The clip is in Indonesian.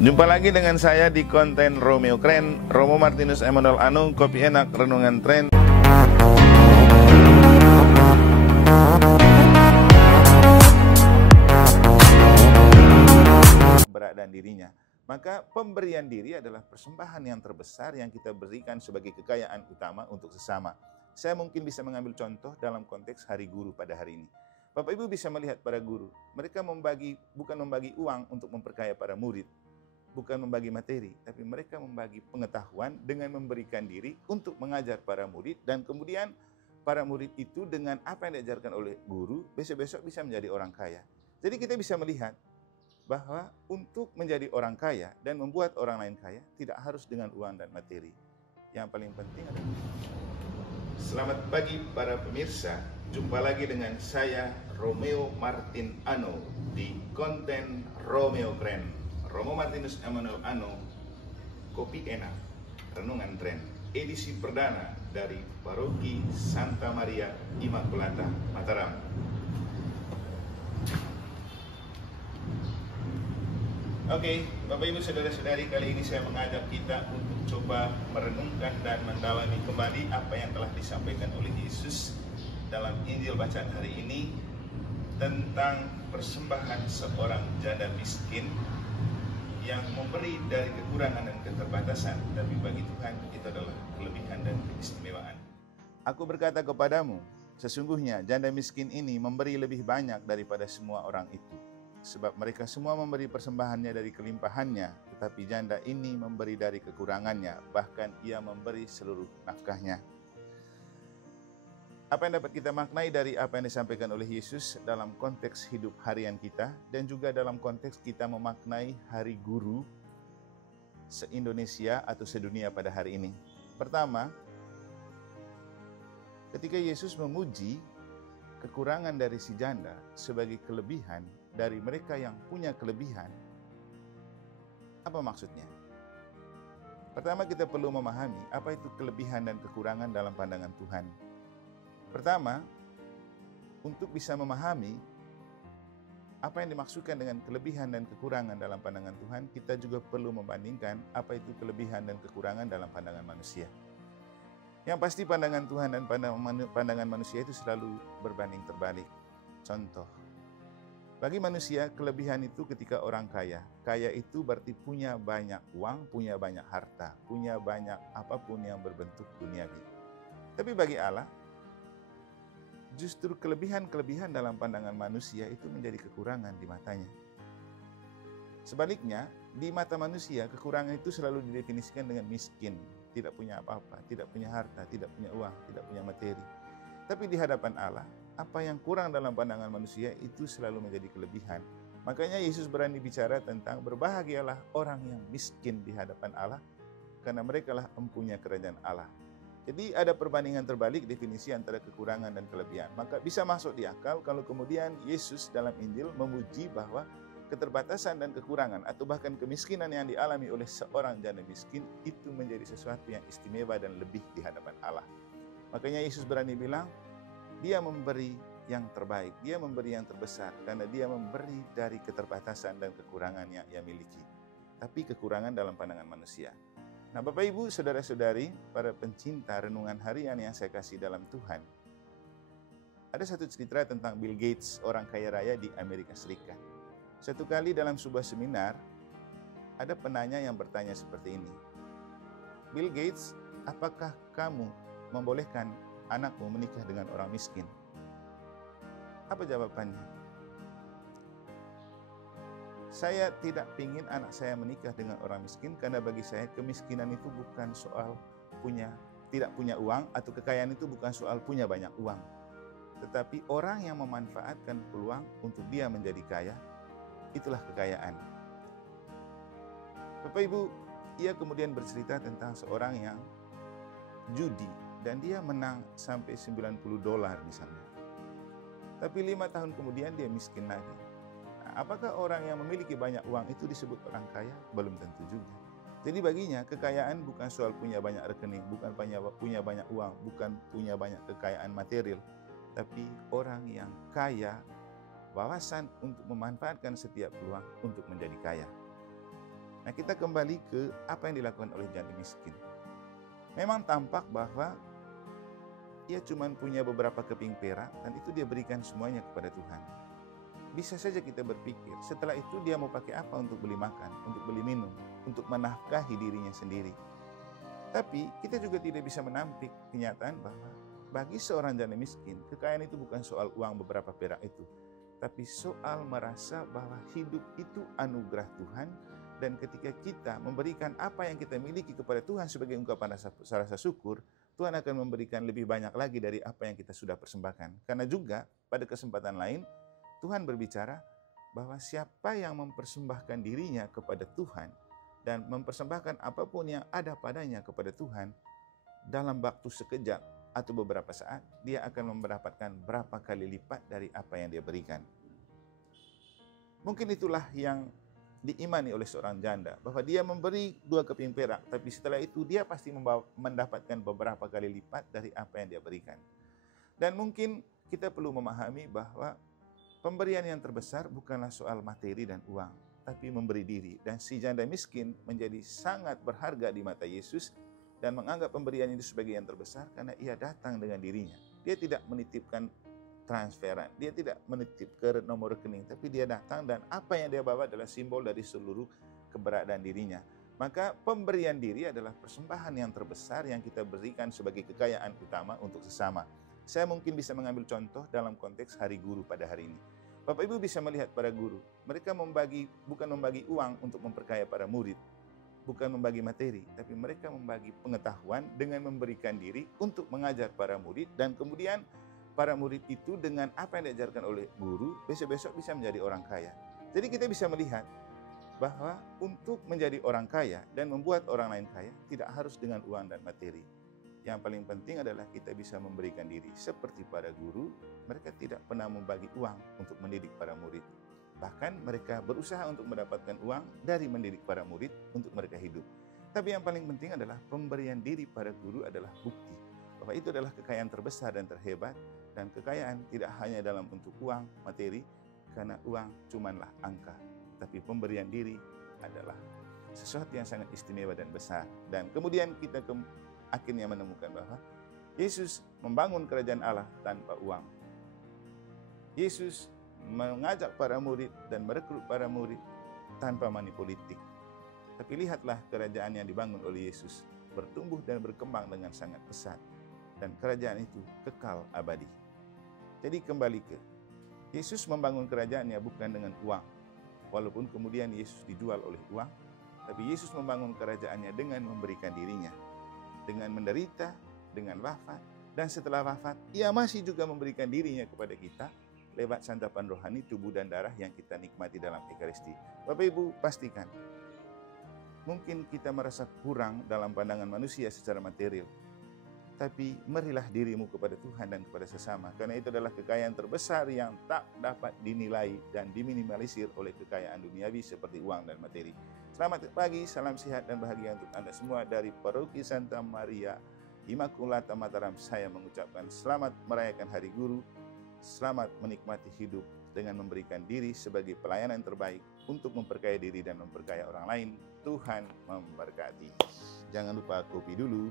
Jumpa lagi dengan saya di konten Romeo Keren, Romo Martinus Emmanuel Anu, kopi enak, renungan tren. Berat dan dirinya. Maka pemberian diri adalah persembahan yang terbesar yang kita berikan sebagai kekayaan utama untuk sesama. Saya mungkin bisa mengambil contoh dalam konteks Hari Guru pada hari ini. Bapak Ibu bisa melihat para guru, mereka bukan membagi uang untuk memperkaya para murid, bukan membagi materi, tapi mereka membagi pengetahuan dengan memberikan diri untuk mengajar para murid, dan kemudian para murid itu dengan apa yang diajarkan oleh guru, besok-besok bisa menjadi orang kaya. Jadi kita bisa melihat bahwa untuk menjadi orang kaya dan membuat orang lain kaya, tidak harus dengan uang dan materi. Yang paling penting adalah selamat pagi para pemirsa, jumpa lagi dengan saya Romeo Martin Anu di konten Romeo Keren. Romo Martinus Emmanuel Anu, kopi enak, renungan tren, edisi perdana dari Paroki Santa Maria Immaculata, Mataram. Oke, Bapak Ibu Saudara-saudari, kali ini saya mengajak kita untuk coba merenungkan dan mendalami kembali apa yang telah disampaikan oleh Yesus dalam Injil bacaan hari ini tentang persembahan seorang janda miskin yang memberi dari kekurangan dan keterbatasan, tapi bagi Tuhan itu adalah kelebihan dan keistimewaan. Aku berkata kepadamu, sesungguhnya janda miskin ini memberi lebih banyak daripada semua orang itu. Sebab mereka semua memberi persembahannya dari kelimpahannya, tetapi janda ini memberi dari kekurangannya, bahkan ia memberi seluruh nafkahnya. Apa yang dapat kita maknai dari apa yang disampaikan oleh Yesus dalam konteks hidup harian kita dan juga dalam konteks kita memaknai Hari Guru se-Indonesia atau sedunia pada hari ini? Pertama, ketika Yesus memuji kekurangan dari si janda sebagai kelebihan dari mereka yang punya kelebihan, apa maksudnya? Pertama, kita perlu memahami apa itu kelebihan dan kekurangan dalam pandangan Tuhan. Pertama, untuk bisa memahami apa yang dimaksudkan dengan kelebihan dan kekurangan dalam pandangan Tuhan, kita juga perlu membandingkan apa itu kelebihan dan kekurangan dalam pandangan manusia. Yang pasti pandangan Tuhan dan pandangan manusia itu selalu berbanding terbalik. Contoh, bagi manusia kelebihan itu ketika orang kaya. Kaya itu berarti punya banyak uang, punya banyak harta, punya banyak apapun yang berbentuk duniawi. Tapi bagi Allah, justru kelebihan-kelebihan dalam pandangan manusia itu menjadi kekurangan di matanya. Sebaliknya, di mata manusia, kekurangan itu selalu didefinisikan dengan miskin, tidak punya apa-apa, tidak punya harta, tidak punya uang, tidak punya materi. Tapi di hadapan Allah, apa yang kurang dalam pandangan manusia itu selalu menjadi kelebihan. Makanya Yesus berani bicara tentang berbahagialah orang yang miskin di hadapan Allah, karena merekalah empunya kerajaan Allah. Jadi ada perbandingan terbalik definisi antara kekurangan dan kelebihan. Maka bisa masuk di akal kalau kemudian Yesus dalam Injil memuji bahwa keterbatasan dan kekurangan atau bahkan kemiskinan yang dialami oleh seorang janda miskin itu menjadi sesuatu yang istimewa dan lebih di hadapan Allah. Makanya Yesus berani bilang, dia memberi yang terbaik, dia memberi yang terbesar karena dia memberi dari keterbatasan dan kekurangan yang ia miliki. Tapi kekurangan dalam pandangan manusia. Nah, Bapak Ibu, Saudara-saudari, para pencinta renungan harian yang saya kasih dalam Tuhan. Ada satu cerita tentang Bill Gates, orang kaya raya di Amerika Serikat. Suatu kali dalam sebuah seminar, ada penanya yang bertanya seperti ini. Bill Gates, apakah kamu membolehkan anakmu menikah dengan orang miskin? Apa jawabannya? Saya tidak ingin anak saya menikah dengan orang miskin karena bagi saya kemiskinan itu bukan soal tidak punya uang, atau kekayaan itu bukan soal punya banyak uang. Tetapi orang yang memanfaatkan peluang untuk dia menjadi kaya, itulah kekayaan. Bapak Ibu, ia kemudian bercerita tentang seorang yang judi dan dia menang sampai $90 misalnya. Tapi 5 tahun kemudian dia miskin lagi. Apakah orang yang memiliki banyak uang itu disebut orang kaya? Belum tentu juga. Jadi baginya kekayaan bukan soal punya banyak rekening, bukan punya banyak uang, bukan punya banyak kekayaan material. Tapi orang yang kaya, wawasan untuk memanfaatkan setiap peluang untuk menjadi kaya. Nah, Nah, kita kembali ke apa yang dilakukan oleh janda miskin. Memang tampak bahwa ia cuma punya beberapa keping perak dan itu dia berikan semuanya kepada Tuhan. Bisa saja kita berpikir, setelah itu dia mau pakai apa untuk beli makan, untuk beli minum, untuk menafkahi dirinya sendiri. Tapi kita juga tidak bisa menampik kenyataan bahwa bagi seorang janda miskin, kekayaan itu bukan soal uang beberapa perak itu, tapi soal merasa bahwa hidup itu anugerah Tuhan, dan ketika kita memberikan apa yang kita miliki kepada Tuhan sebagai ungkapan rasa syukur, Tuhan akan memberikan lebih banyak lagi dari apa yang kita sudah persembahkan. Karena juga pada kesempatan lain, Tuhan berbicara bahwa siapa yang mempersembahkan dirinya kepada Tuhan dan mempersembahkan apapun yang ada padanya kepada Tuhan, dalam waktu sekejap atau beberapa saat, dia akan mendapatkan berapa kali lipat dari apa yang dia berikan. Mungkin itulah yang diimani oleh seorang janda, bahwa dia memberi 2 keping perak, tapi setelah itu dia pasti mendapatkan beberapa kali lipat dari apa yang dia berikan. Dan mungkin kita perlu memahami bahwa pemberian yang terbesar bukanlah soal materi dan uang, tapi memberi diri. Dan si janda miskin menjadi sangat berharga di mata Yesus dan menganggap pemberian itu sebagai yang terbesar karena ia datang dengan dirinya. Dia tidak menitipkan transferan, dia tidak menitip ke nomor rekening, tapi dia datang dan apa yang dia bawa adalah simbol dari seluruh keberadaan dirinya. Maka pemberian diri adalah persembahan yang terbesar yang kita berikan sebagai kekayaan utama untuk sesama. Saya mungkin bisa mengambil contoh dalam konteks Hari Guru pada hari ini. Bapak Ibu bisa melihat para guru, mereka bukan membagi uang untuk memperkaya para murid, bukan membagi materi, tapi mereka membagi pengetahuan dengan memberikan diri untuk mengajar para murid, dan kemudian para murid itu dengan apa yang diajarkan oleh guru, besok-besok bisa menjadi orang kaya. Jadi kita bisa melihat bahwa untuk menjadi orang kaya dan membuat orang lain kaya, tidak harus dengan uang dan materi. Yang paling penting adalah kita bisa memberikan diri. Seperti para guru, mereka tidak pernah membagi uang untuk mendidik para murid. Bahkan mereka berusaha untuk mendapatkan uang dari mendidik para murid untuk mereka hidup. Tapi yang paling penting adalah pemberian diri para guru adalah bukti bahwa itu adalah kekayaan terbesar dan terhebat. Dan kekayaan tidak hanya dalam bentuk uang, materi, karena uang cumanlah angka. Tapi pemberian diri adalah sesuatu yang sangat istimewa dan besar. Dan kemudian kita akhirnya menemukan bahwa Yesus membangun kerajaan Allah tanpa uang. Yesus mengajak para murid dan merekrut para murid tanpa money politik. Tapi lihatlah kerajaan yang dibangun oleh Yesus bertumbuh dan berkembang dengan sangat pesat. Dan kerajaan itu kekal abadi. Jadi kembali ke Yesus membangun kerajaannya bukan dengan uang. Walaupun kemudian Yesus dijual oleh uang, tapi Yesus membangun kerajaannya dengan memberikan dirinya. Dengan menderita, dengan wafat, dan setelah wafat, ia masih juga memberikan dirinya kepada kita lewat santapan rohani tubuh dan darah yang kita nikmati dalam Ekaristi. Bapak Ibu, pastikan, mungkin kita merasa kurang dalam pandangan manusia secara material, tapi merilah dirimu kepada Tuhan dan kepada sesama, karena itu adalah kekayaan terbesar yang tak dapat dinilai dan diminimalisir oleh kekayaan duniawi seperti uang dan materi. Selamat pagi, salam sehat dan bahagia untuk Anda semua dari Paroki Santa Maria Immaculata Mataram. Saya mengucapkan selamat merayakan Hari Guru, selamat menikmati hidup dengan memberikan diri sebagai pelayanan terbaik untuk memperkaya diri dan memperkaya orang lain. Tuhan memberkati. Jangan lupa kopi dulu.